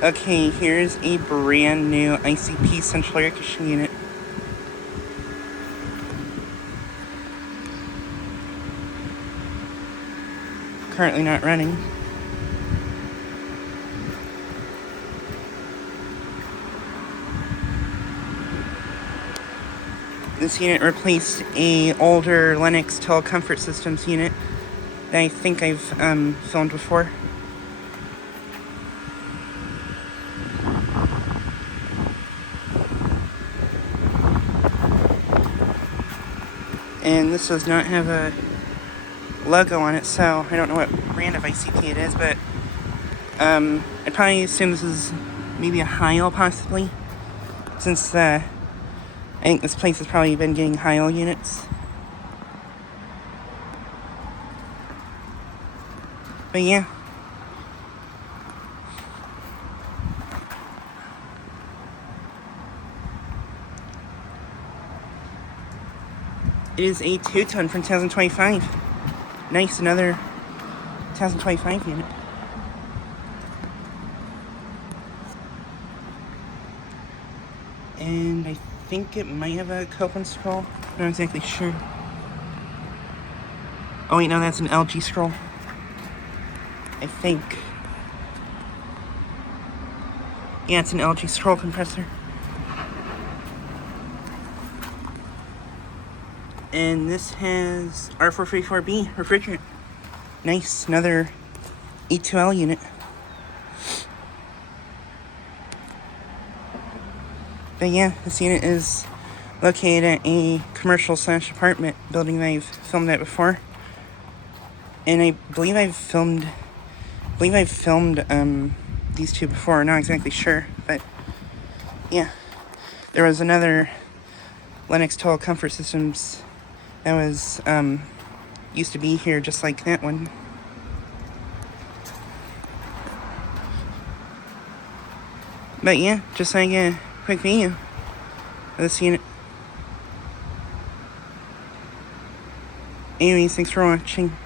Okay, here's a brand new ICP central air conditioning unit. Currently not running. This unit replaced a older Lennox Telecomfort Systems unit that I think I've filmed before. And this does not have a logo on it, so I don't know what brand of ICP it is, but I'd probably assume this is maybe a Heil, possibly, since I think this place has probably been getting Heil units. But yeah. It is a 2-ton from 2025. Nice, another 2025 unit. And I think it might have a Copeland scroll. I'm not exactly sure. Oh wait, no, that's an LG scroll. I think. Yeah, it's an LG scroll compressor. And this has R454B refrigerant. Nice, another E2L unit. But yeah, this unit is located at a commercial/apartment building that I've filmed at before. And I believe I've filmed these two before. Not exactly sure, but yeah. There was another Lennox Total Comfort Systems that was used to be here just like that one. But yeah, just like a quick video of this unit. Anyways, thanks for watching.